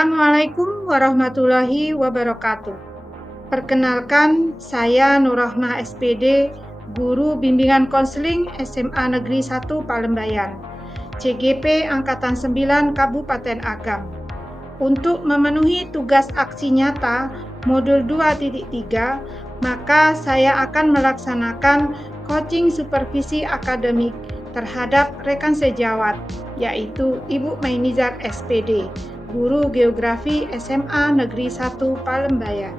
Assalamualaikum warahmatullahi wabarakatuh. Perkenalkan, saya Nurrahmah SPD, Guru Bimbingan Konseling SMA Negeri 1 Palembayan, CGP Angkatan 9 Kabupaten Agam. Untuk memenuhi tugas aksi nyata Modul 2.3, maka saya akan melaksanakan coaching supervisi akademik terhadap rekan sejawat, yaitu Ibu Mainizar SPD, Guru Geografi SMA Negeri 1 Palembayan.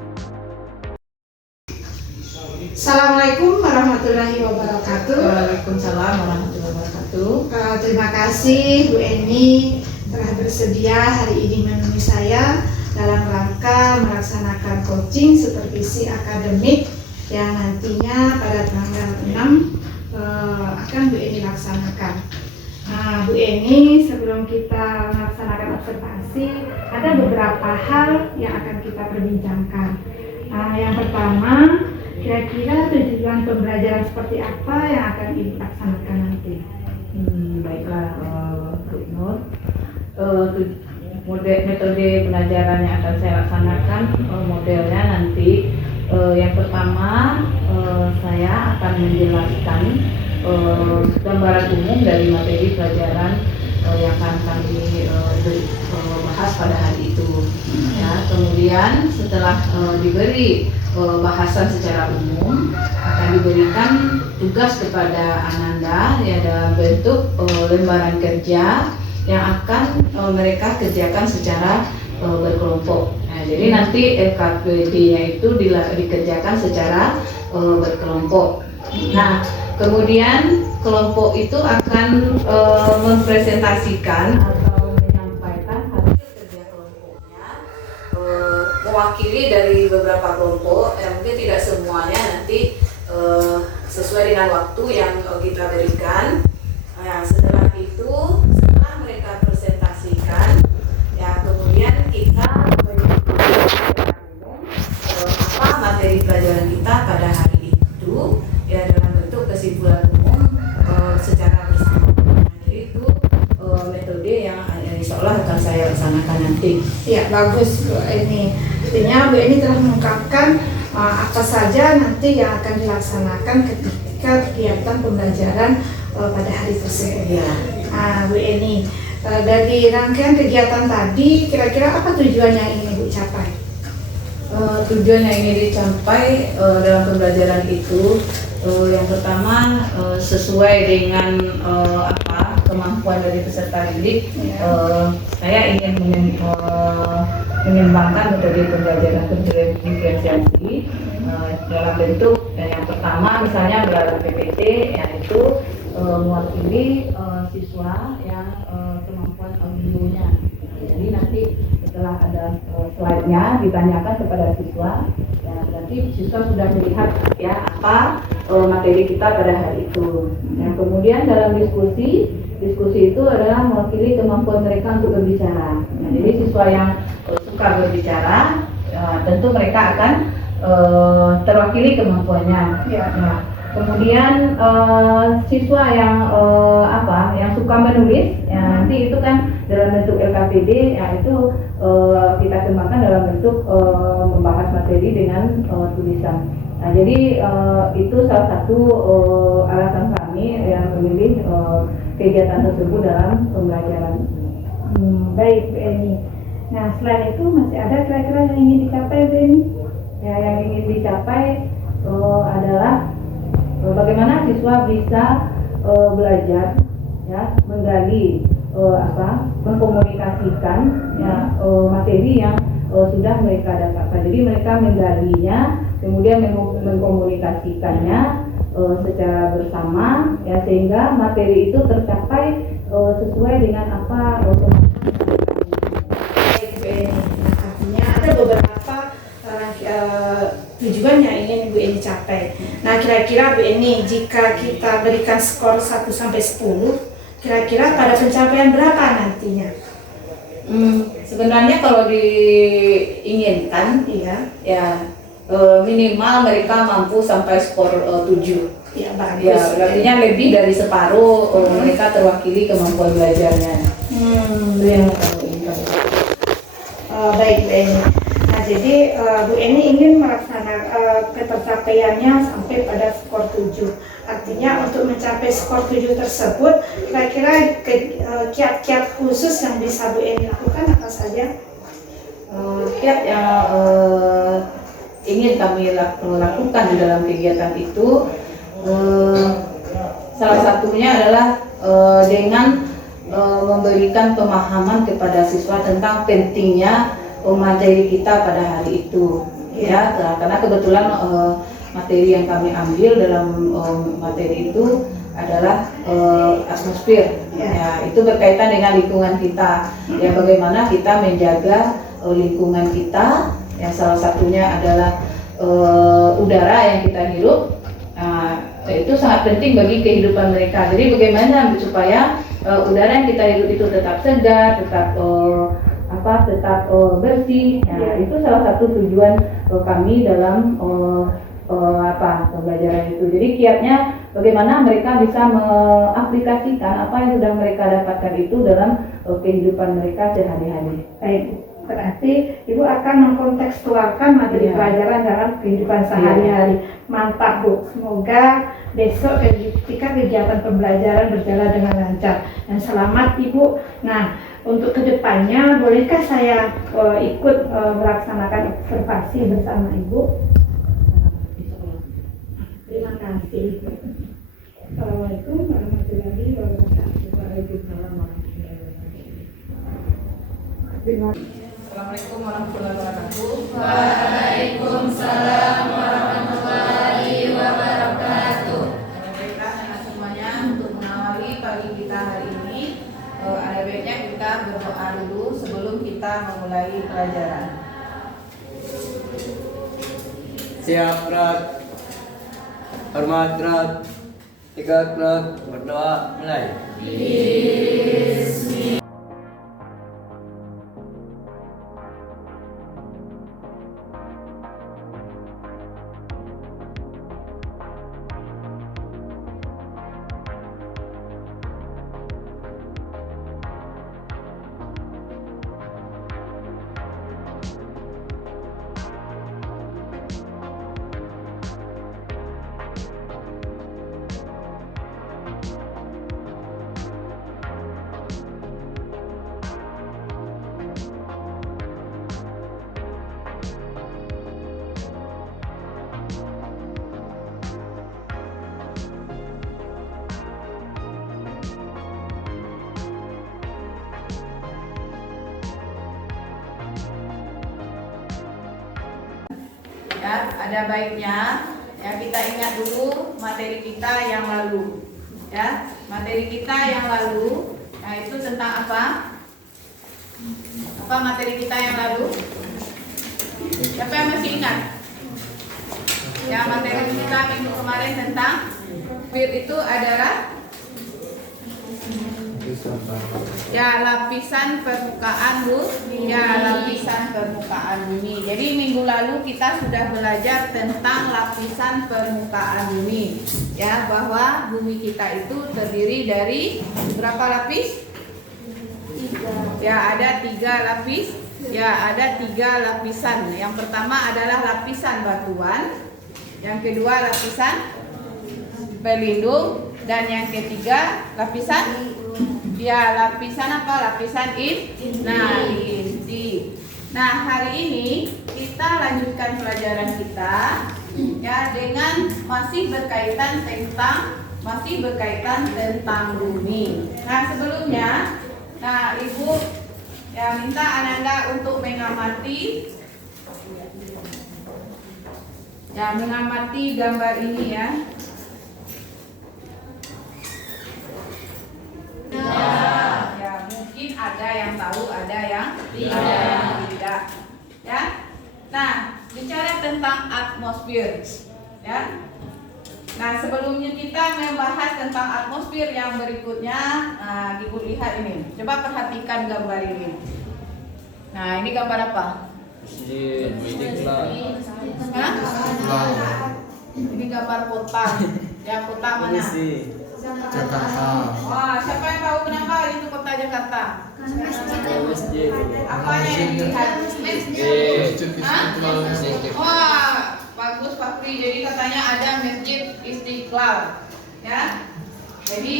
Assalamualaikum warahmatullahi wabarakatuh. Waalaikumsalam warahmatullahi wabarakatuh. Terima kasih Bu Eni telah bersedia hari ini menemui saya dalam rangka melaksanakan coaching supervisi akademik yang nantinya pada tanggal 6 akan Bu Eni laksanakan. Bu Eni, sebelum kita melaksanakan observasi, ada beberapa hal yang akan kita perbincangkan. Yang pertama, kira-kira tujuan pembelajaran seperti apa yang akan Ibu laksanakan nanti? Baiklah, Bu Nur. Metode pelajaran yang akan saya laksanakan, modelnya nanti yang pertama saya akan menjelaskan gambaran umum dari materi pelajaran yang akan kami bahas pada hari itu. Ya, kemudian setelah diberi bahasan secara umum, akan diberikan tugas kepada Ananda ya dalam bentuk lembaran kerja yang akan mereka kerjakan secara berkelompok. Nah, jadi nanti LKPD-nya itu dikerjakan secara berkelompok. Nah, kemudian kelompok itu akan mempresentasikan atau menyampaikan hasil kerja kelompoknya, mewakili dari beberapa kelompok. Mungkin tidak semuanya nanti sesuai dengan waktu yang kita berikan. Nah, setelah itu, setelah mereka presentasikan, ya kemudian kita apa materi pelajaran kita pada hari itu, ya dalam bentuk kesimpulan umum secara bersama. Jadi itu metode yang insya Allah akan saya laksanakan nanti. Ya, bagus Bu Eni. Artinya Bu Eni telah mengungkapkan apa saja nanti yang akan dilaksanakan ketika kegiatan pembelajaran pada hari tersebut. Ya. Bu Eni, dari rangkaian kegiatan tadi, kira-kira apa tujuan yang ingin Ibu capai? Tujuan yang ingin dicapai dalam pembelajaran itu, yang pertama sesuai dengan kemampuan dari peserta didik. Saya ingin mengembangkan metode pembelajaran diferensiasi dalam bentuk yang pertama misalnya melalui PPT, yaitu mewakili siswa yang kemampuan audionya. Jadi nanti setelah ada slide-nya ditanyakan kepada siswa, ya berarti siswa sudah melihat ya apa materi kita pada hari itu. Yang kemudian dalam diskusi itu adalah mewakili kemampuan mereka untuk berbicara. Nah, jadi siswa yang suka berbicara, tentu mereka akan terwakili kemampuannya. Ya. Nah, kemudian siswa yang yang suka menulis, ya nanti itu kan dalam bentuk LKPD, ya itu kita kembangkan dalam bentuk membahas materi dengan tulisan. Nah, jadi itu salah satu alasan kami yang memilih kegiatan tersebut dalam pembelajaran. Baik Bu Eni. Nah, selain itu masih ada kira-kira yang ingin dicapai Bu Eni? Ya, yang ingin dicapai adalah bagaimana siswa bisa belajar, ya, menggali, mengkomunikasikan ya materi yang sudah mereka dapatkan. Jadi mereka menggalinya, kemudian mengkomunikasikannya secara bersama, ya sehingga materi itu tercapai sesuai dengan apa. Artinya ada beberapa tujuan yang ingin Bu Eni capai. Nah, kira-kira Bu Eni, jika kita berikan skor 1-10, kira-kira pada pencapaian berapa nantinya? Sebenarnya kalau diinginkan, ya minimal mereka mampu sampai skor 7. Ya, bagus. Ya, artinya lebih dari separuh mereka terwakili kemampuan belajarnya. Itu yang Baik Bu Eni. Nah jadi Bu Eni ingin melaksanakan ketercapaiannya sampai pada skor 7. Artinya untuk mencapai skor 7 tersebut, kira-kira kiat-kiat khusus yang bisa Bu Eni lakukan apa saja? Kiat yang ingin kami lakukan di dalam kegiatan itu, salah satunya adalah dengan memberikan pemahaman kepada siswa tentang pentingnya materi kita pada hari itu, ya, karena kebetulan materi yang kami ambil dalam materi itu adalah atmosfer, ya, itu berkaitan dengan lingkungan kita, ya, bagaimana kita menjaga lingkungan kita, ya, salah satunya adalah udara yang kita hirup. Itu sangat penting bagi kehidupan mereka. Jadi bagaimana supaya udara yang kita hirup itu tetap segar, tetap bersih. Nah, itu salah satu tujuan kami dalam pembelajaran itu. Jadi kiatnya bagaimana mereka bisa mengaplikasikan apa yang sudah mereka dapatkan itu dalam kehidupan mereka sehari-hari. Baik, berarti Ibu akan mengkontekstualkan materi pelajaran dalam kehidupan sehari-hari. Mantap Bu, semoga besok ketika kegiatan pembelajaran berjalan dengan lancar dan selamat Ibu. Nah, untuk kedepannya bolehkah saya ikut melaksanakan observasi bersama Ibu? Terima kasih. Assalamualaikum warahmatullahi wabarakatuh. Waalaikumsalam warahmatullahi wabarakatuh. Assalamualaikum warahmatullahi wabarakatuh. Waalaikumsalam warahmatullahi wabarakatuh. Baiklah semuanya, untuk mengawali pagi kita hari ini, ada baiknya kita berdoa dulu sebelum kita memulai pelajaran. Siap Rat, hormat Rat, ikut Rat, berdoa mulai. Ya, ada baiknya ya kita ingat dulu materi kita yang lalu. Ya, materi kita yang lalu, nah itu tentang apa? Apa materi kita yang lalu? Siapa yang masih ingat? Ya, materi kita minggu kemarin tentang itu adalah ya lapisan permukaan bumi, ya lapisan permukaan bumi. Jadi minggu lalu kita sudah belajar tentang lapisan permukaan bumi, ya, bahwa bumi kita itu terdiri dari berapa lapis? Ya, ada 3 lapis. Ya, ada 3 lapisan. Yang pertama adalah lapisan batuan, yang kedua lapisan pelindung, dan yang ketiga lapisan lapisan apa? Lapisan inti. Nah, hari ini kita lanjutkan pelajaran kita ya dengan masih berkaitan tentang bumi. Nah, sebelumnya Ibu ya minta Ananda untuk mengamati gambar ini ya. Ya, mungkin ada yang tahu, ada yang tidak. Ya. Nah, bicara tentang atmosfer, ya. Nah, sebelumnya kita membahas tentang atmosfer yang berikutnya. Nah, Ibu lihat ini. Coba perhatikan gambar ini. Nah, ini gambar apa? Hah? Ini gambar kota. Ya, kota mana? Jakarta. Wah, siapa yang tahu kenapa itu kota Jakarta? Masjid. Apanya yang dilihat? Masjid Hah? Istiqlal. Wah, bagus Fakri. Jadi katanya ada Masjid Istiqlal, ya. Jadi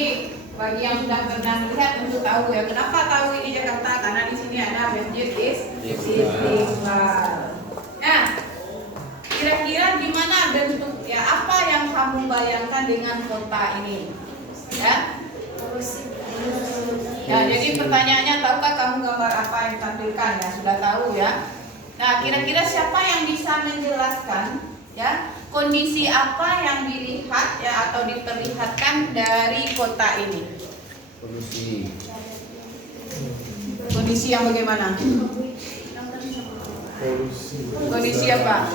bagi yang sudah pernah melihat tentu tahu ya. Kenapa tahu ini Jakarta? Karena di sini ada Masjid Istiqlal. Nah, kira-kira gimana bentuk ya? Apa yang kamu bayangkan dengan kota ini? Ya. Ya, jadi pertanyaannya, tahukah kamu gambar apa yang ditampilkan ya? Sudah tahu ya. Nah, kira-kira siapa yang bisa menjelaskan ya kondisi apa yang dilihat ya atau diperlihatkan dari kota ini? Kondisi yang bagaimana? Kondisi apa?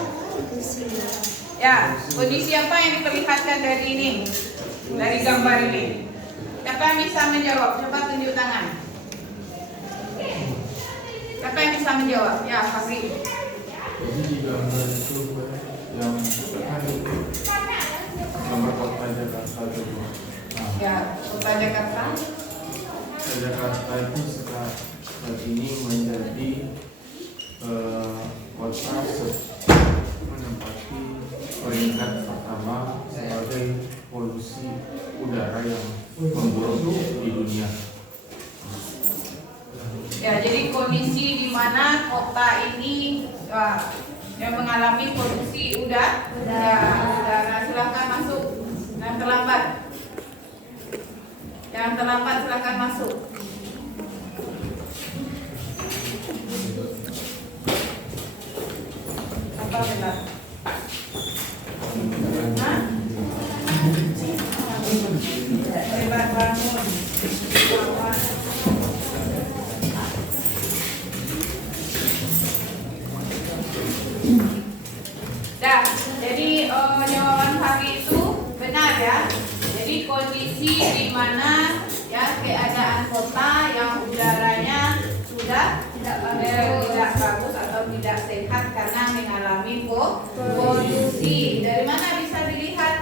Ya, kondisi apa yang diperlihatkan dari ini? Dari gambar ini. Siapa yang bisa menjawab? Coba tunjuk tangan. Siapa yang bisa menjawab? Ya, Fakri. Jadi di gambar itu yang kan gambar kota Jakarta itu. Nah, Ya, kota Jakarta. Jakarta itu saat ini menjadi kota menempati peringkat pertama sebagai polusi udara yang memburuk di dunia. Ya, jadi kondisi di mana kota ini yang mengalami polusi udara. Silakan masuk. Yang terlambat. Yang terlambat silakan masuk. Apa benar? Hah? Hebat bangun. Dah, jadi jawaban hari itu benar ya. Jadi kondisi di mana ya keadaan kota yang udaranya sudah tidak bagus atau tidak sehat karena mengalami polusi. Dari mana bisa dilihat?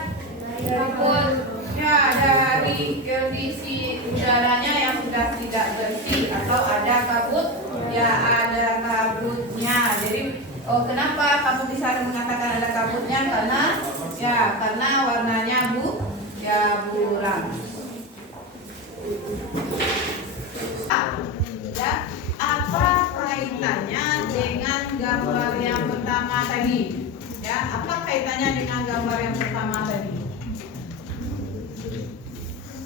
Ya, dari kondisi udaranya yang sudah tidak bersih atau ada kabut. Ya, ada kabutnya. Jadi kenapa kamu bisa mengatakan ada kabutnya? Karena warnanya buram. Ya, apa kaitannya dengan gambar yang pertama tadi? Ya, apa kaitannya dengan gambar yang pertama tadi?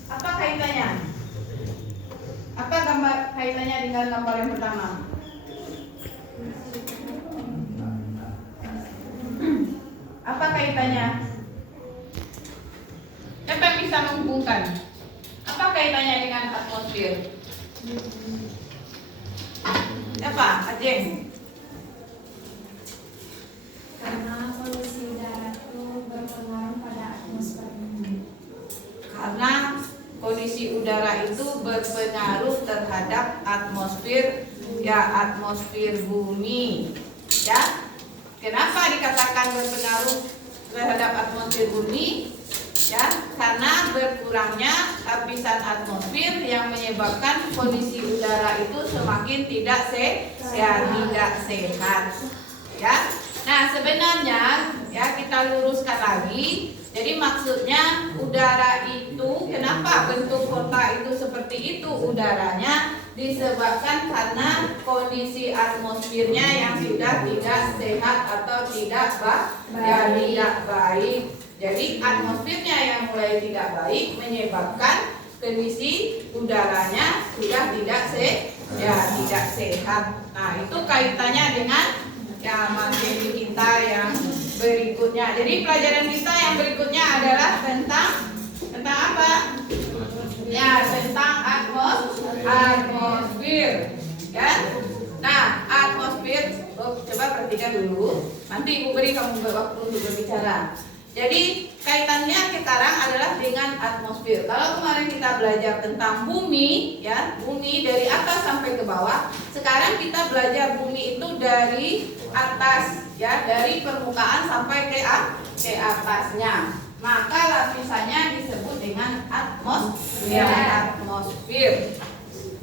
Apa kaitannya? Apa kaitannya dengan gambar yang pertama? Apa kaitannya? Siapa yang bisa menghubungkan? Apa kaitannya dengan atmosfer? Siapa? Ajeng. Karena polusi udara itu berpengaruh pada atmosfer bumi. Karena kondisi udara itu berpengaruh terhadap atmosfer bumi. Ya. Kenapa dikatakan berpengaruh terhadap atmosfer bumi? Ya, karena berkurangnya lapisan atmosfer yang menyebabkan kondisi udara itu semakin tidak sehat. Ya. Nah, sebenarnya ya kita luruskan lagi. Jadi maksudnya udara itu, kenapa bentuk kota itu seperti itu udaranya? Disebabkan karena kondisi atmosfernya yang sudah tidak sehat atau tidak baik. Jadi atmosfernya yang mulai tidak baik menyebabkan kondisi udaranya sudah tidak sehat. Nah, itu kaitannya dengan materi kita yang berikutnya. Jadi pelajaran kita yang berikutnya adalah tentang apa? Ya, tentang atmosfer. Ya. Nah, atmosfer, coba perhatikan dulu. Nanti Ibu beri kamu waktu untuk berbicara. Jadi kaitannya sekarang adalah dengan atmosfer. Kalau kemarin kita belajar tentang bumi, ya, bumi dari atas sampai ke bawah. Sekarang kita belajar bumi itu dari atas, ya, dari permukaan sampai ke atasnya. Maka lapisannya disebut dengan dengan atmosfer.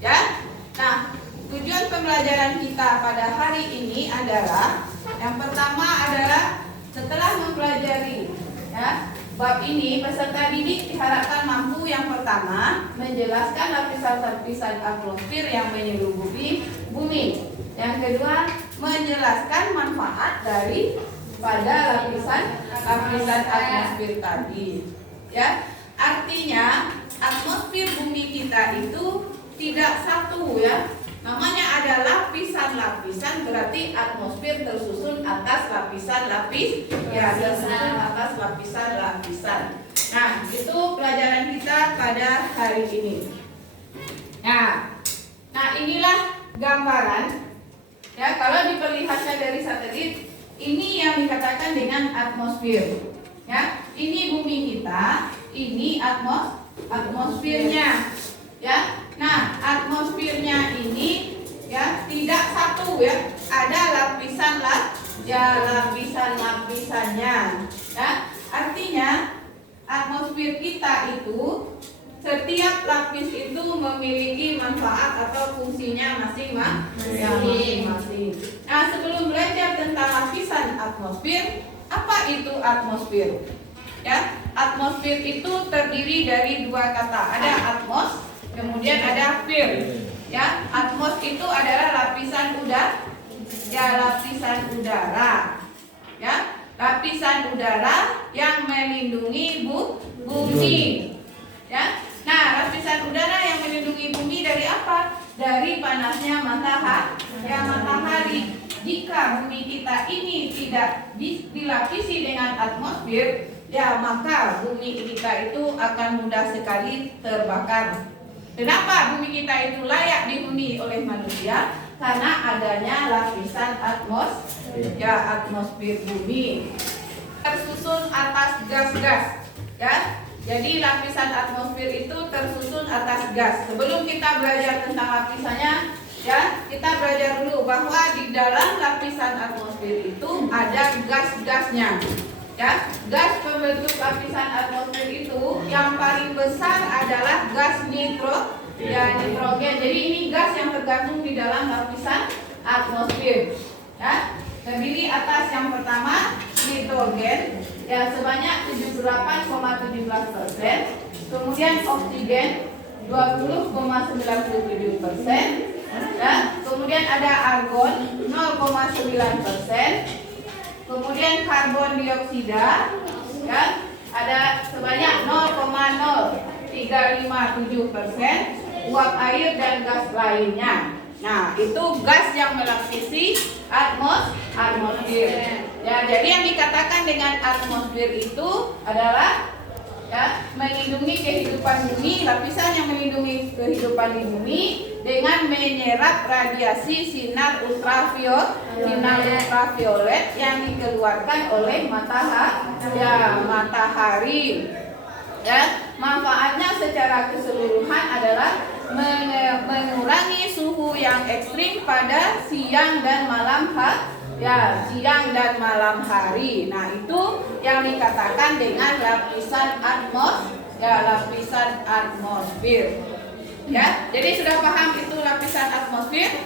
Ya. Nah, tujuan pembelajaran kita pada hari ini adalah yang pertama adalah setelah mempelajari ya bab ini, peserta didik diharapkan mampu yang pertama menjelaskan lapisan-lapisan atmosfer yang menyelimuti bumi. Yang kedua, menjelaskan manfaat dari pada lapisan atmosfer tadi. Ya, artinya atmosfer bumi kita itu tidak satu ya. Namanya ada lapisan-lapisan, berarti atmosfer tersusun atas lapisan-lapis, ya tersusun atas lapisan-lapisan. Nah, itu pelajaran kita pada hari ini. Nah inilah gambaran. Ya, kalau diperlihatkan dari satelit, ini yang dikatakan dengan atmosfer. Ya, ini bumi kita, ini atmosfernya. Ya, nah atmosfernya ini ya tidak satu ya, ada lapisan-lapisannya. Ya, artinya atmosfer kita itu setiap lapis itu memiliki manfaat atau fungsinya masing-masing. Nah, sebelum belajar tentang lapisan atmosfer, apa itu atmosfer? Ya, atmosfer itu terdiri dari dua kata, ada atmos, kemudian ada fir. Ya, atmos itu adalah lapisan udara. Ya, lapisan udara. Ya, lapisan udara yang melindungi bumi. Ya. Nah, lapisan udara yang melindungi bumi dari apa? Dari panasnya matahari. Jika bumi kita ini tidak dilapisi dengan atmosfer, ya maka bumi kita itu akan mudah sekali terbakar. Kenapa bumi kita itu layak dihuni oleh manusia? Karena adanya lapisan atmosfer bumi. Tersusun atas gas-gas. Ya, jadi lapisan atmosfer itu tersusun atas gas. Sebelum kita belajar tentang lapisannya, ya kita belajar dulu bahwa di dalam lapisan atmosfer itu ada gas-gasnya. Ya, gas pembentuk lapisan atmosfer itu yang paling besar adalah gas nitrogen. Jadi ini gas yang tergabung di dalam lapisan atmosfer. Ya, terdiri atas yang pertama nitrogen ya sebanyak 78,17%, kemudian oksigen 20,97%, ya, kemudian ada argon 0,9%. Kemudian karbon dioksida ya ada sebanyak 0,0357%, uap air dan gas lainnya. Nah, itu gas yang melapisi atmosfer. Ya, jadi yang dikatakan dengan atmosfer itu adalah ya melindungi kehidupan bumi, lapisan yang melindungi kehidupan di bumi dengan menyerap radiasi sinar ultraviolet yang dikeluarkan oleh matahari. Ya, manfaatnya secara keseluruhan adalah mengurangi suhu yang ekstrim pada siang dan malam hari. Nah, itu yang dikatakan dengan lapisan atmosfer. Ya, jadi sudah paham itu lapisan atmosfer?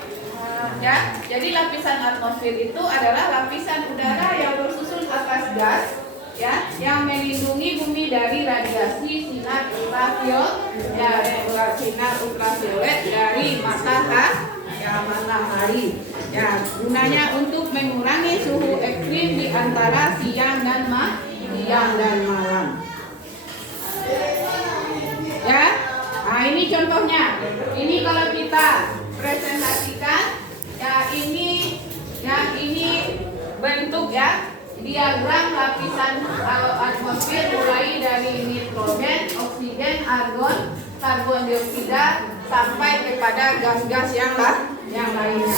Ya, jadi lapisan atmosfer itu adalah lapisan udara yang bersusun atas gas, ya, yang melindungi bumi dari radiasi sinar ultraviolet dari matahari. Ya, gunanya untuk mengurangi suhu ekstrim di antara siang dan malam. Ya, nah ini contohnya. Ini kalau kita presentasikan, ya ini bentuk ya diagram lapisan atmosfer mulai dari nitrogen, oksigen, argon, karbon dioksida sampai kepada gas-gas yang lainnya.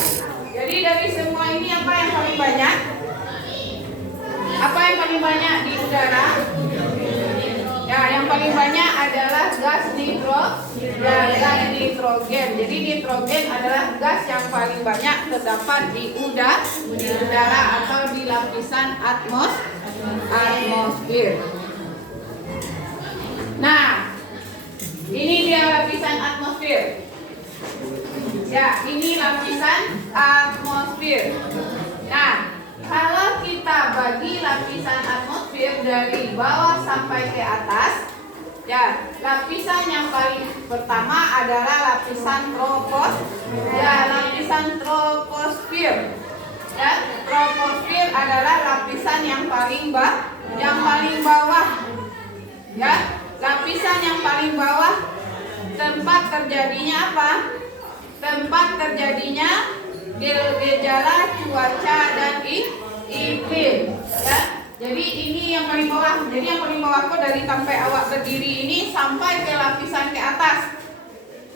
Jadi dari semua ini apa yang paling banyak? Apa yang paling banyak di udara? Ya, yang paling banyak adalah gas nitrogen. Jadi nitrogen adalah gas yang paling banyak terdapat di udara atau di lapisan atmosfer. Nah, Ini dia lapisan atmosfer. Ya, ini lapisan atmosfer. Nah, kalau kita bagi lapisan atmosfer dari bawah sampai ke atas, ya, lapisan yang paling pertama adalah lapisan lapisan troposfer. Ya, troposfer adalah lapisan yang paling bawah. Ya, lapisan yang paling bawah tempat terjadinya apa? Tempat terjadinya gejala cuaca dan iklim. Ya, jadi ini yang paling bawah. Jadi yang paling bawah kok dari sampai awak berdiri ini sampai ke lapisan ke atas.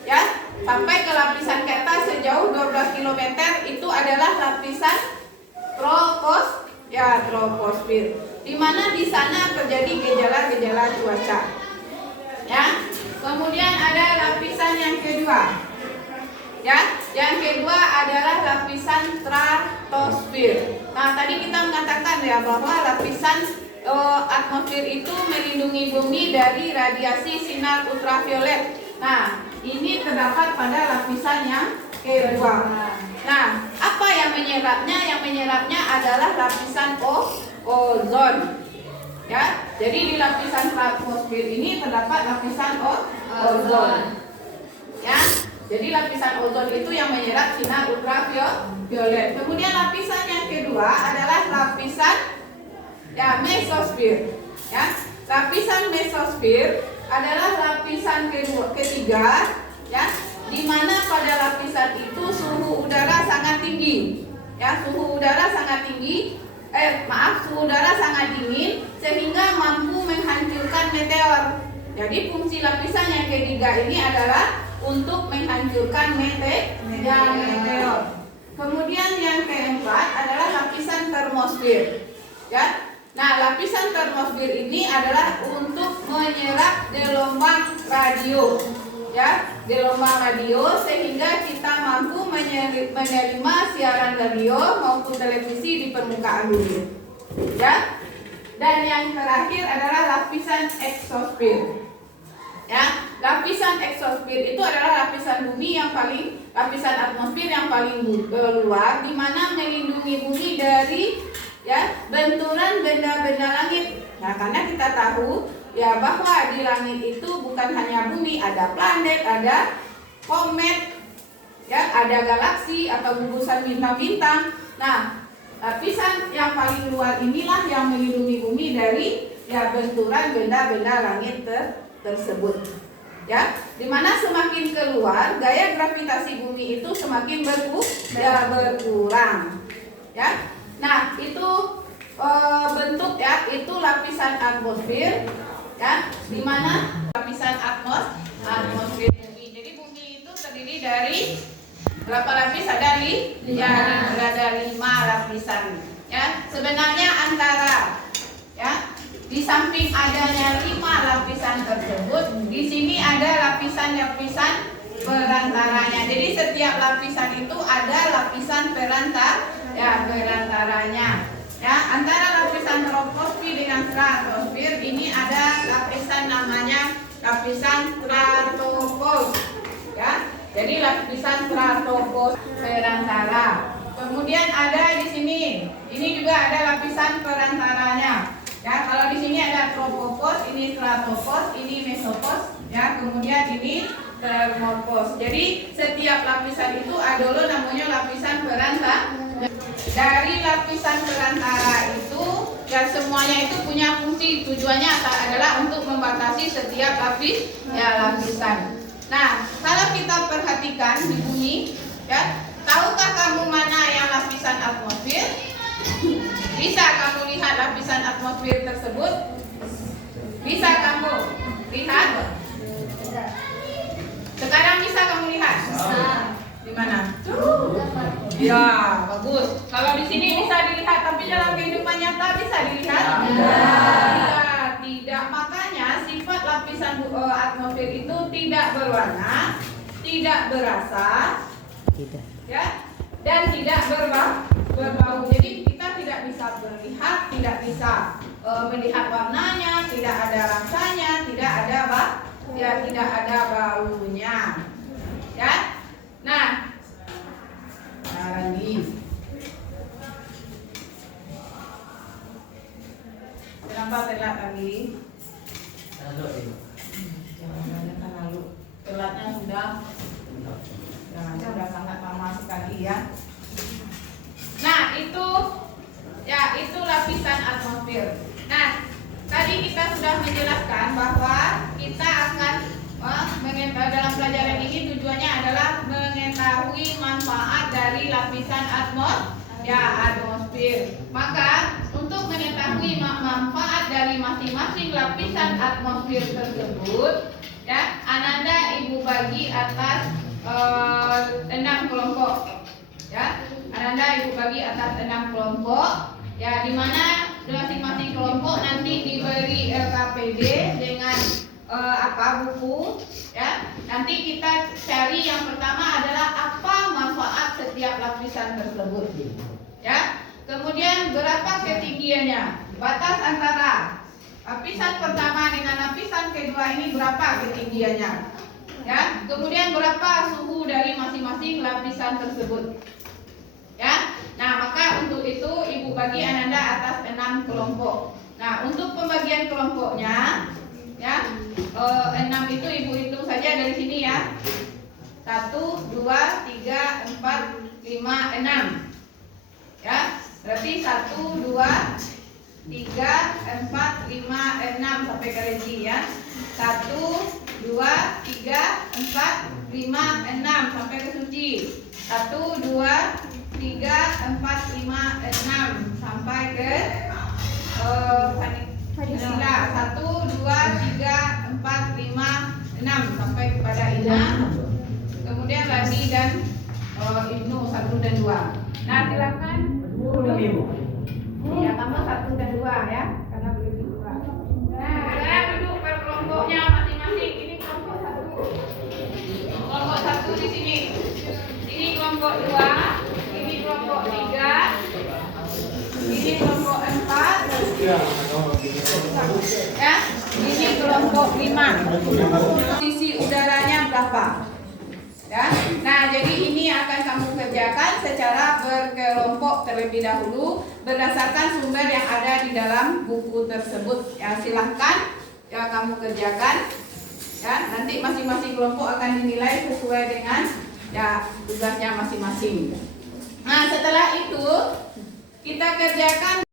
Ya, sampai ke lapisan ke atas sejauh 12 km itu adalah lapisan troposfer. Di mana di sana terjadi gejala-gejala cuaca. Ya. Kemudian ada lapisan yang kedua. Ya, yang kedua adalah lapisan stratosfer. Nah, tadi kita mengatakan ya bahwa lapisan atmosfer itu melindungi bumi dari radiasi sinar ultraviolet. Nah, ini terdapat pada lapisan yang kedua. Nah, apa yang menyerapnya? Yang menyerapnya adalah lapisan ozon. Ya, jadi di lapisan atmosfer ini terdapat lapisan ozon. Ya. Jadi lapisan ozon itu yang menyerap sinar ultraviolet. Kemudian lapisan yang kedua adalah lapisan mesosfer. Ya, lapisan mesosfer adalah lapisan ketiga, ya, di mana pada lapisan itu suhu udara sangat tinggi. Ya, suhu udara sangat tinggi. Suhu udara sangat dingin sehingga mampu menghancurkan meteor. Jadi fungsi lapisan yang ketiga ini adalah untuk menghancurkan meteor. Kemudian yang keempat adalah lapisan termosfer. Ya. Nah, lapisan termosfer ini adalah untuk menyerap gelombang radio. Ya, gelombang radio sehingga kita mampu menerima siaran radio maupun televisi di permukaan bumi. Ya. Dan yang terakhir adalah lapisan eksosfer. Ya, lapisan eksosfer itu adalah lapisan bumi yang lapisan atmosfer yang paling luar, di mana melindungi bumi dari benturan benda-benda langit. Nah, karena kita tahu ya bahwa di langit itu bukan hanya bumi, ada planet, ada komet, ya, ada galaksi atau gugusan bintang-bintang. Nah, lapisan yang paling luar inilah yang melindungi bumi dari benturan benda-benda langit tersebut. Ya, dimana semakin keluar gaya gravitasi bumi itu semakin berkurang. Ya, nah itu bentuk itu lapisan atmosfer. Ya, dimana lapisan atmosfer bumi. Jadi bumi itu terdiri dari berapa lapis? Ada 5 lapisan. Ya, sebenarnya antara di samping adanya 5 lapisan tersebut, di sini ada lapisan-lapisan perantaranya. Jadi setiap lapisan itu ada lapisan perantaranya. Ya, antara lapisan troposfer dengan stratosfer ini ada lapisan namanya lapisan stratopos. Ya, jadi lapisan stratopos perantara. Kemudian ada di sini, ini juga ada lapisan perantaranya. Ya, kalau di sini ada tropopos, ini stratopos, ini mesopos, ya, kemudian ini termopos. Jadi setiap lapisan itu ada namanya lapisan perantara. Dari lapisan perantara itu, ya semuanya itu punya fungsi. Tujuannya adalah untuk membatasi setiap lapisan. Nah, kalau kita perhatikan di bumi, ya, tahukah kamu mana yang lapisan atmosfer? Bisa kamu lihat lapisan atmosfer tersebut? Bisa kamu lihat? Sekarang bisa kamu lihat? Di mana? Ya, bagus. Kalau di sini bisa dilihat, tapi dalam kehidupan nyata bisa dilihat? Tidak. Makanya sifat lapisan atmosfer itu tidak berwarna, tidak berasa, ya, dan tidak berbau. Jadi kita tidak bisa melihat, tidak bisa melihat warnanya, tidak ada rasanya, tidak ada ya tidak ada baunya. Ya. Nah lagi. Kenapa telat lagi? Jangan lalu. Telatnya sudah sangat lama sekali ya. Nah itu lapisan atmosfer. Nah tadi kita sudah menjelaskan bahwa kita akan dalam pelajaran ini tujuannya adalah mengetahui manfaat dari lapisan atmosfer. Maka untuk mengetahui manfaat dari masing-masing lapisan atmosfer tersebut, ya, Ananda ibu bagi atas 6 kelompok. Ya, Ananda ibu bagi atas 6 kelompok. Ya, di mana masing-masing kelompok nanti diberi LKPD dengan buku. Ya, nanti kita cari yang pertama adalah apa manfaat setiap lapisan tersebut. Ya, kemudian berapa ketinggiannya, batas antara lapisan pertama dengan lapisan kedua ini berapa ketinggiannya. Ya, kemudian berapa suhu dari masing-masing lapisan tersebut. Ya, nah maka untuk itu ibu bagi Ananda atas 6 kelompok. Nah untuk pembagian kelompoknya, ya 6 itu ibu hitung saja dari sini ya. 1, 2, 3, 4, 5, 6. Ya, berarti 1, 2, 3, 4, 5, 6 sampai ke Regi ya. 1, 2, 3, 4, 5, 6 sampai ke Suci. 1, 2, 3, 4, 5, 6 sampai ke Sila. 1, 2, 3, 4, 5, 6 sampai kepada Ina. Kemudian Rani dan Ibnu 1 dan 2. Nah silakan duduk. Ya tambah 1 dan 2 ya, karena beli 2. Nah saya duduk per kelompoknya masing-masing. Ini kelompok 1. Kelompok 1 di sini. Ini kelompok 2. Ini kelompok 3. Ini kelompok 4. Ya, ini kelompok 5. Sisi udaranya berapa? Ya. Nah, jadi ini akan kamu kerjakan secara berkelompok terlebih dahulu berdasarkan sumber yang ada di dalam buku tersebut. Ya, silahkan ya kamu kerjakan. Ya, nanti masing-masing kelompok akan dinilai sesuai dengan ya tugasnya masing-masing. Nah, setelah itu kita kerjakan.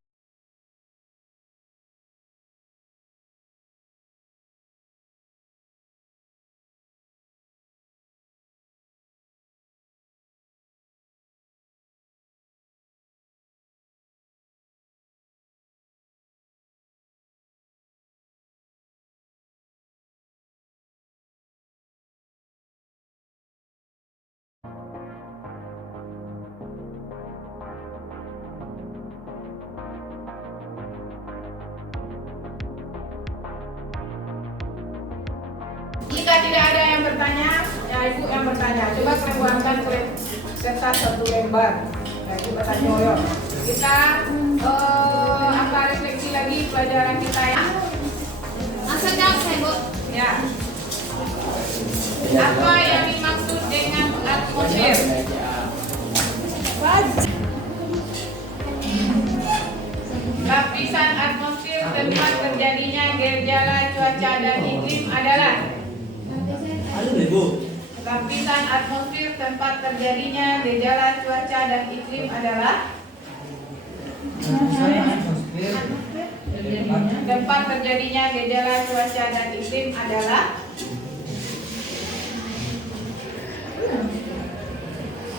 Jika tidak ada yang bertanya, ya ibu yang bertanya. Coba keluarkan kertas 1 lembar. Ya, ibu bertanya. Kita refleksi lagi pelajaran kita ya. Ya. Apa yang dimaksud dengan atmosfer? Lapisan atmosfer tempat terjadinya gejala cuaca dan iklim adalah. Lapisan atmosfer tempat terjadinya gejala cuaca dan iklim adalah. Tempat terjadinya gejala cuaca dan iklim adalah.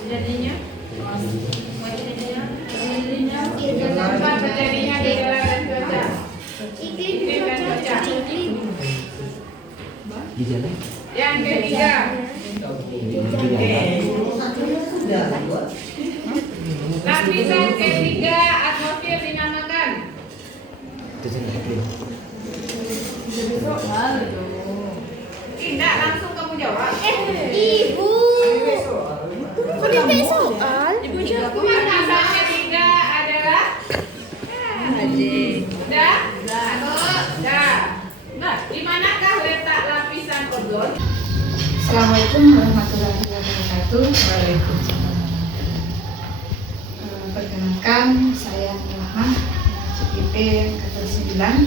Jadinya tempat terjadinya gejala dan cuaca. Iklim dan cuaca. Yang ketiga. Lapisan ketiga atmosfer dinamakan. Tidak langsung kamu jawab. Ibu. Kok dia kayak soal? Ibu jawab. Lapisan ketiga adalah. Udah? Udah. Di manakah letak lapisan Assalamualaikum warahmatullahi wabarakatuh. Perkenalkan, saya Muhammad CPP angkatan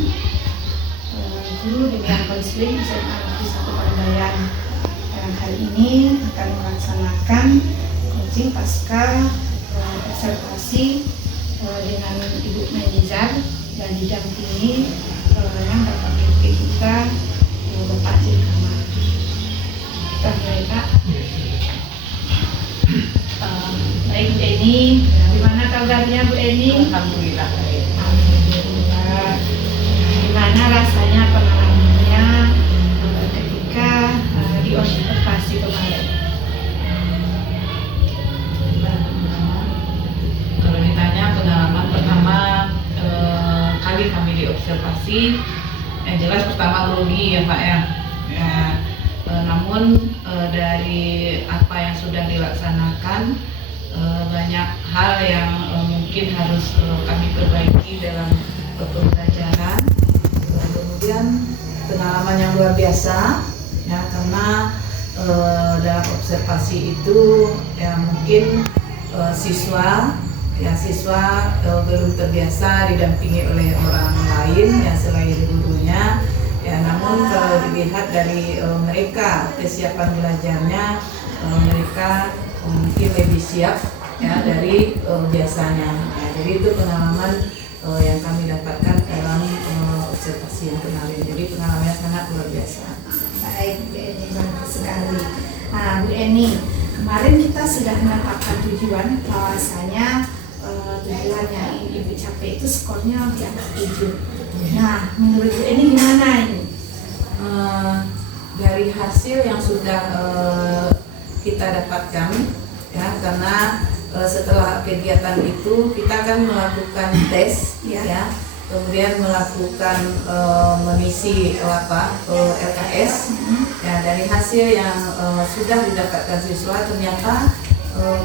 9, guru di bidang konseling SMA Negeri 1 Parendayan. Hari ini akan melaksanakan coaching pasca observasi dengan Ibu Menizar dan didampingi yang Bapak PP kita, Bapak Jilkama. Kita mulai, Pak. Baik Bu Eni, gimana kabarnya Bu Eni? Alhamdulillah. Alhamdulillah. Gimana rasanya pengalamannya ketika di observasi kemarin? Kalau ditanya pengalaman pertama kali kami diobservasi, yang jelas pertama grogi ya Pak ya. Namun dari apa yang sudah dilaksanakan, banyak hal yang mungkin harus kami perbaiki dalam pembelajaran. Kemudian pengalaman yang luar biasa ya, karena dalam observasi itu ya mungkin siswa belum terbiasa didampingi oleh orang lain ya selain gurunya ya. Namun kalau dilihat dari mereka kesiapan belajarnya, mereka mungkin lebih siap ya dari biasanya ya. Jadi itu pengalaman yang kami dapatkan dalam observasi yang kemarin. Jadi pengalamannya sangat luar biasa. Baik Bu Eni, bagus sekali. Nah Bu Eni, kemarin kita sudah menetapkan tujuan bahwasanya tujuan yang ingin Ibu capai itu skornya di atas 7. Nah menurut Bu Eni gimana ini? Dari hasil yang sudah kita dapatkan ya, karena setelah kegiatan itu kita akan melakukan tes ya, kemudian melakukan mengisi LKS ya. Dari hasil yang sudah didapatkan siswa, ternyata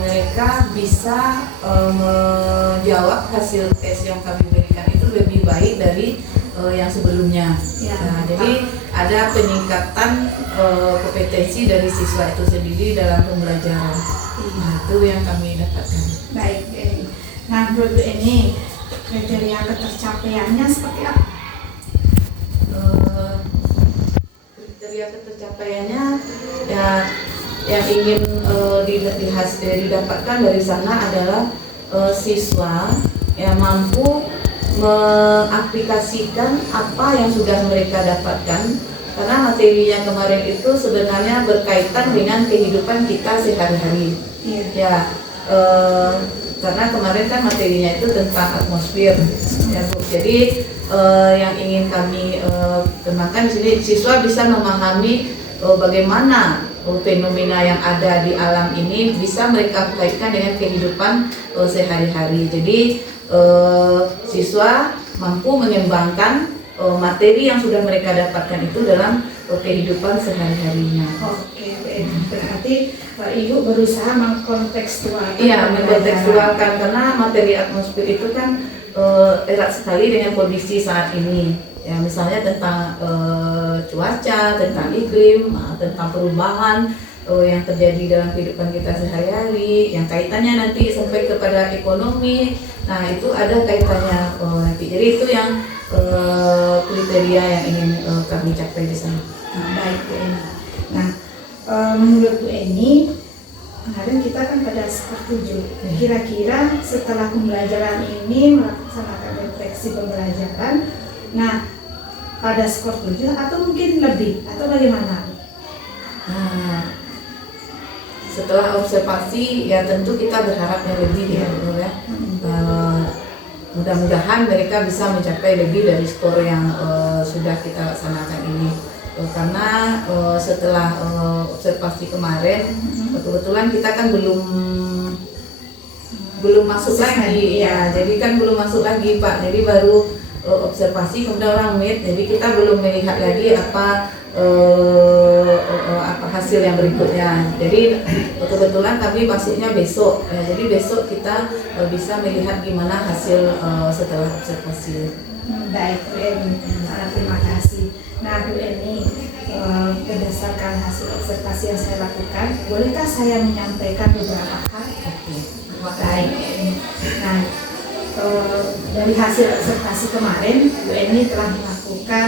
mereka bisa menjawab hasil tes yang kami berikan itu lebih baik dari yang sebelumnya ya. Nah, jadi ada peningkatan kompetensi dari siswa itu sendiri dalam pembelajaran. Nah, itu yang kami dapatkan. Baik Bu Eni. Nah menurut Bu Eni, kriteria ketercapaiannya seperti apa? Kriteria ketercapaiannya ya, yang ingin didapatkan dari sana adalah siswa yang mampu mengaplikasikan apa yang sudah mereka dapatkan, karena materi yang kemarin itu sebenarnya berkaitan dengan kehidupan kita sehari-hari ya. Karena kemarin kan materinya itu tentang atmosfer ya Bu. Jadi yang ingin kami kenakan di sini, siswa bisa memahami bagaimana fenomena yang ada di alam ini bisa mereka kaitkan dengan kehidupan sehari-hari. Jadi siswa mampu mengembangkan materi yang sudah mereka dapatkan itu dalam kehidupan sehari-harinya. Oke, berarti Ibu berusaha mengkontekstualkan. Iya, mengkontekstualkan, karena materi atmosfer itu kan erat sekali dengan kondisi saat ini. Ya, misalnya tentang cuaca, tentang iklim, tentang perubahan yang terjadi dalam kehidupan kita sehari-hari, yang kaitannya nanti sampai kepada ekonomi. Nah, itu ada kaitannya nanti. Jadi itu yang kriteria yang ingin kami capai di sana. Nah, baik Bu Eni. Nah, menurut Bu Eni, kemarin kita kan pada skor 7. Kira-kira setelah pembelajaran ini melaksanakan refleksi pembelajaran, nah pada skor 7 atau mungkin lebih atau bagaimana? Nah, setelah observasi ya tentu kita berharapnya lebih ya, ya. Mudah-mudahan mereka bisa mencapai lebih dari skor yang sudah kita laksanakan ini. Karena setelah observasi kemarin, kebetulan kita kan belum masuk lagi ya. Jadi kan belum masuk lagi Pak. Jadi baru observasi kemudian orang meet. Jadi kita belum melihat lagi apa hasil yang berikutnya. Jadi kebetulan kami masuknya besok ya, jadi besok kita bisa melihat gimana hasil setelah observasi. Baik Bu Eni, terima kasih. Nah Bu Eni, berdasarkan hasil observasi yang saya lakukan, bolehkah saya menyampaikan beberapa hal? Baik. Nah, dari hasil observasi kemarin, Bu Eni telah melakukan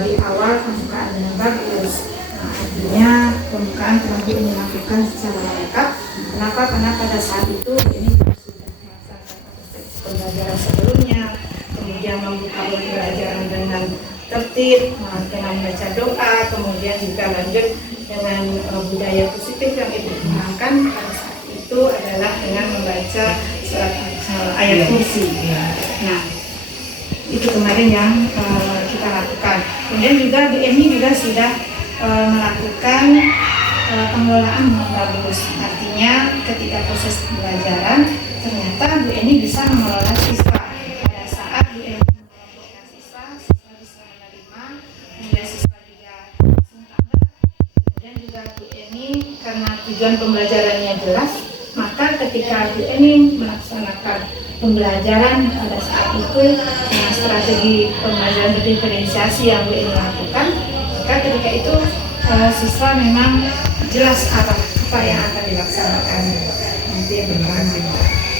di awal pembukaan dengan bagus. Nah, artinya pembukaan telah Bu Eni lakukan secara lengkap. Kenapa? Karena pada saat itu Bu Eni sudah melaksanakan pembelajaran sebelumnya, kemudian membuka pembelajaran dengan tertib, dengan membaca doa, kemudian juga lanjut dengan budaya positif yang Ibu gunakan pada saat itu adalah dengan membaca surat ayat kursi. Nah, itu kemarin yang kita lakukan. Kemudian juga Bu Eni juga sudah melakukan pengelolaan dengan bagus. Artinya ketika proses pembelajaran ternyata Bu Eni bisa mengelola siswa. Pada saat Bu Eni mengelola siswa bisa menerima, kemudian siswa juga langsung tanggap. Kemudian juga Bu Eni karena tujuan pembelajarannya jelas, maka ketika Bu Eni melaksanakan pembelajaran pada saat itu dengan strategi pembelajaran berdiferensiasi yang Bu Eni lakukan, maka ketika itu siswa memang jelas arah apa yang akan dilaksanakan nanti yang pertama.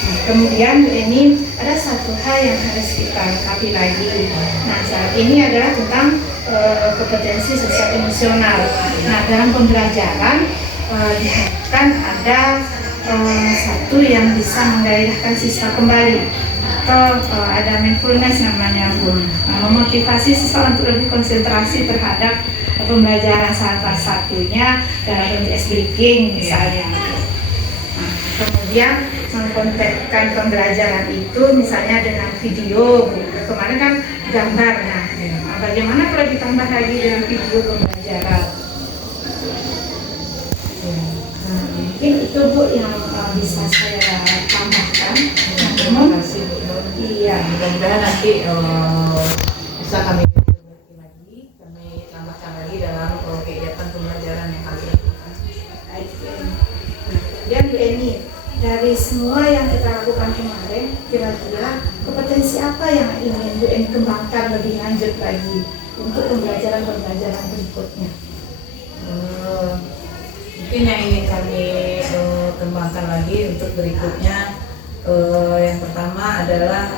Nah, kemudian Bu Eni ada satu hal yang harus kita lengkapi lagi. Nah, saat ini adalah tentang kompetensi sosial emosional. Nah, dalam pembelajaran diharapkan ada satu yang bisa menggairahkan siswa kembali atau ada mindfulness namanya Bu. Memotivasi siswa untuk lebih konsentrasi terhadap pembelajaran salah satunya dalam konteks breaking misalnya. Nah, kemudian mengkontekskan pembelajaran itu misalnya dengan video. Kemarin kan gambar. Nah, bagaimana kalau ditambah lagi dengan video pembelajaran? Nah, mungkin itu Bu yang bisa saya tambahkan. Terima kasih Bu. Iya. Mudah-mudahan nanti bisa kami tambahkan lagi dalam kegiatan pembelajaran yang kami lakukan. Dan Bu Eni, dari semua yang kita lakukan kemarin, kira-kira kompetensi apa yang ingin Bu Eni kembangkan lebih lanjut lagi untuk pembelajaran berikutnya? Mungkin yang ingin kami kembangkan lagi untuk berikutnya, yang pertama adalah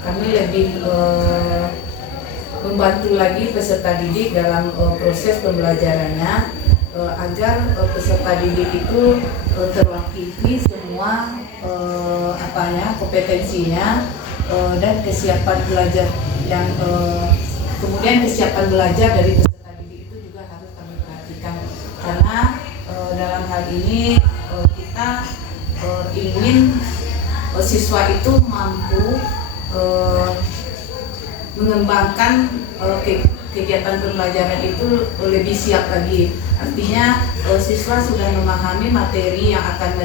kami lebih membantu lagi peserta didik dalam proses pembelajarannya agar peserta didik itu terwakili semua kompetensinya dan kesiapan belajar yang kemudian kesiapan belajar dari peserta didik itu juga harus kami perhatikan karena dalam hal ini kita ingin siswa itu mampu mengembangkan kegiatan pembelajaran itu lebih siap lagi. Artinya siswa sudah memahami materi yang akan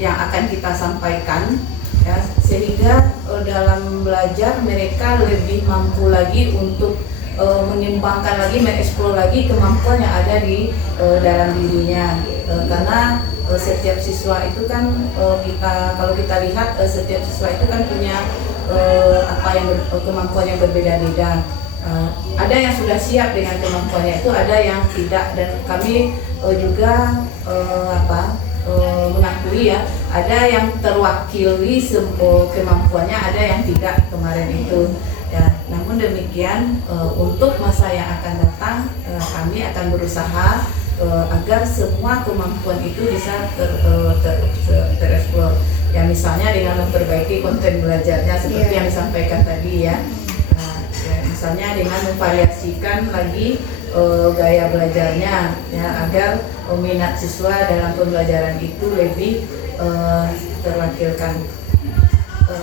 yang akan kita sampaikan, ya, sehingga dalam belajar mereka lebih mampu lagi untuk mengembangkan lagi, mengeksplor lagi kemampuan yang ada di dalam dirinya. Karena setiap siswa itu kan kalau kita lihat setiap siswa itu kan punya kemampuan yang berbeda-beda. Ada yang sudah siap dengan kemampuannya itu, ada yang tidak, dan kami juga mengakui ya, ada yang terwakili kemampuannya, ada yang tidak kemarin itu. Ya, namun demikian untuk masa yang akan datang kami akan berusaha agar semua kemampuan itu bisa tereksplor. Ya, misalnya dengan memperbaiki konten belajarnya seperti yang disampaikan tadi ya. Nah, ya, misalnya dengan memvariasikan lagi gaya belajarnya ya, agar minat siswa dalam pembelajaran itu lebih terwakilkan.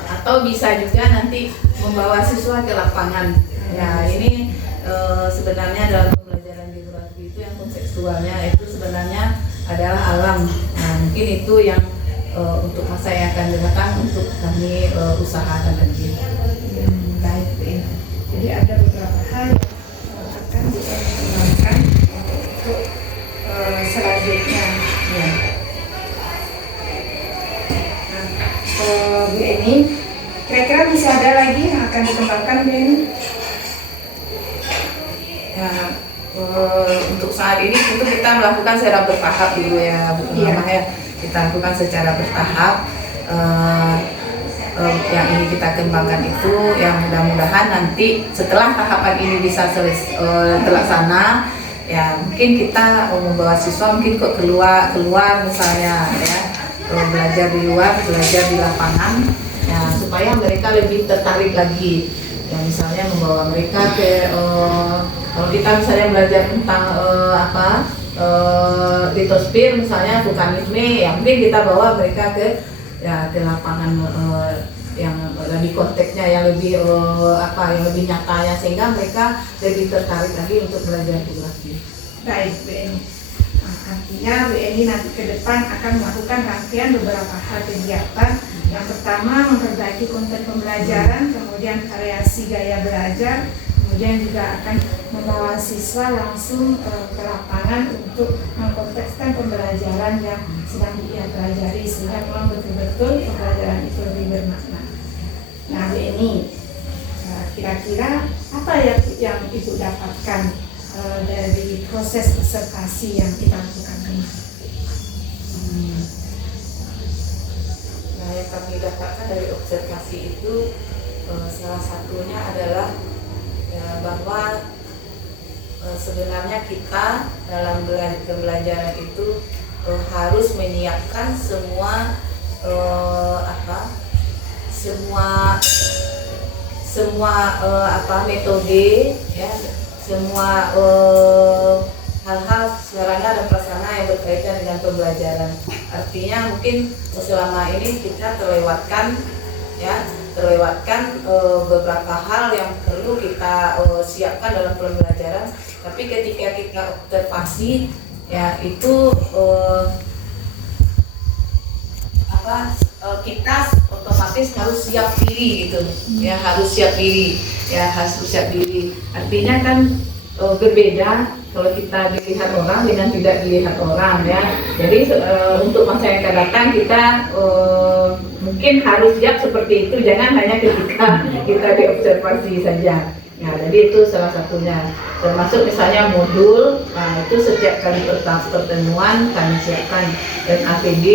Atau bisa juga nanti membawa siswa ke lapangan. Ya, ini sebenarnya dalam pembelajaran geografi itu yang kontekstualnya itu sebenarnya adalah alam. Nah, mungkin itu yang untuk masa yang akan datang untuk kami usahakan lagi. Baik, jadi ada beberapa hal yang akan kita kembangkan untuk selanjutnya. Ya. Nah, Bu Eni, kira-kira masih ada lagi yang akan dikembangkan ini? Ya, untuk saat ini tentu kita melakukan secara bertahap dulu ya, Bu Mama ya. Kita lakukan secara bertahap. Yang ini kita kembangkan itu yang mudah-mudahan nanti setelah tahapan ini bisa terlaksana, ya mungkin kita membawa siswa mungkin kok keluar misalnya ya, belajar di luar, belajar di lapangan, ya supaya mereka lebih tertarik lagi. Ya misalnya membawa mereka ke kalau kita misalnya belajar tentang litosfer misalnya vulkanisme, ya mungkin kita bawa mereka ke lapangan yang lebih konteksnya, yang lebih yang lebih nyatanya, sehingga mereka lebih tertarik lagi untuk belajar itu lagi. Baik, Bu Eni. Artinya Bu Eni nanti ke depan akan melakukan rangkaian beberapa hal kegiatan. Yang pertama memperbaiki konten pembelajaran, kemudian variasi gaya belajar, kemudian juga akan membawa siswa langsung ke lapangan untuk mengkontekskan pembelajaran yang sedang ia pelajari sehingga memang betul-betul pembelajaran itu lebih bermakna. Nah, Bu Eni, kira-kira apa yang Ibu dapatkan dari proses observasi yang kita lakukan ini? Nah, yang kami dapatkan dari observasi itu salah satunya adalah bahwa sebenarnya kita dalam pembelajaran itu harus menyiapkan semua metode ya, semua hal-hal sarana dan prasarana yang berkaitan dengan pembelajaran. Artinya mungkin selama ini kita terlewatkan beberapa hal yang perlu kita siapkan dalam pembelajaran, tapi ketika kita observasi ya itu kita otomatis harus siap diri gitu ya, harus siap diri. Artinya kan berbeda kalau kita dilihat orang dengan tidak dilihat orang ya. Jadi untuk masa yang akan datang kita mungkin harus siap seperti itu, jangan hanya ketika kita diobservasi saja. Nah, jadi itu salah satunya. Termasuk misalnya modul, nah itu setiap kali pertemuan kami siapkan, dan APD,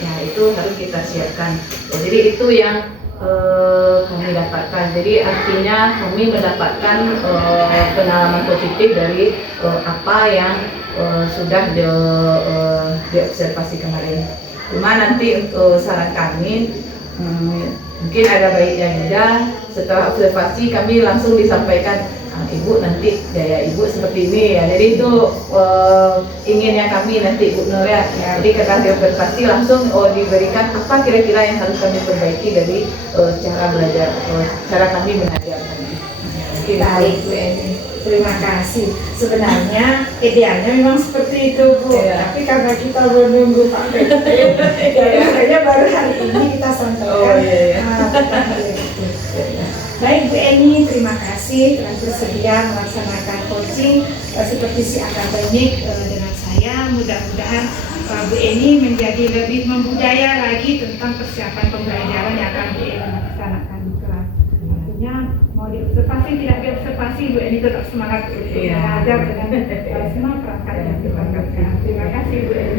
nah itu harus kita siapkan. Jadi itu yang kami dapatkan. Jadi artinya kami mendapatkan pengalaman positif dari apa yang sudah diobservasi kemarin. Cuma nanti untuk saran kami, mungkin ada baiknya juga setelah observasi kami langsung disampaikan, Ibu nanti gaya Ibu seperti ini ya. Jadi itu inginnya kami nanti Ibu Nur ya. Jadi ketika diobservasi langsung diberikan apa kira-kira yang harus kami perbaiki dari cara belajar, cara kami mengajar kami. Baik, Bu Eni. Terima kasih. Sebenarnya idealnya memang seperti itu, Bu. Iya. Tapi karena kita menunggu Pak PT, kayaknya baru hari ini kita sampaikan. Baik, Bu Eni, terima kasih telah bersedia melaksanakan coaching seperti si akademik dengan saya. Mudah-mudahan Bu Eni menjadi lebih membudaya lagi tentang persiapan pembelajaran yang akan Bu Eni laksanakan di kelas. Artinya mau diobservasi tidak diobservasi, Bu Eni tetap semangat untuk belajar dengan semua perangkat yang diperlukan. Terima kasih, Bu Eni.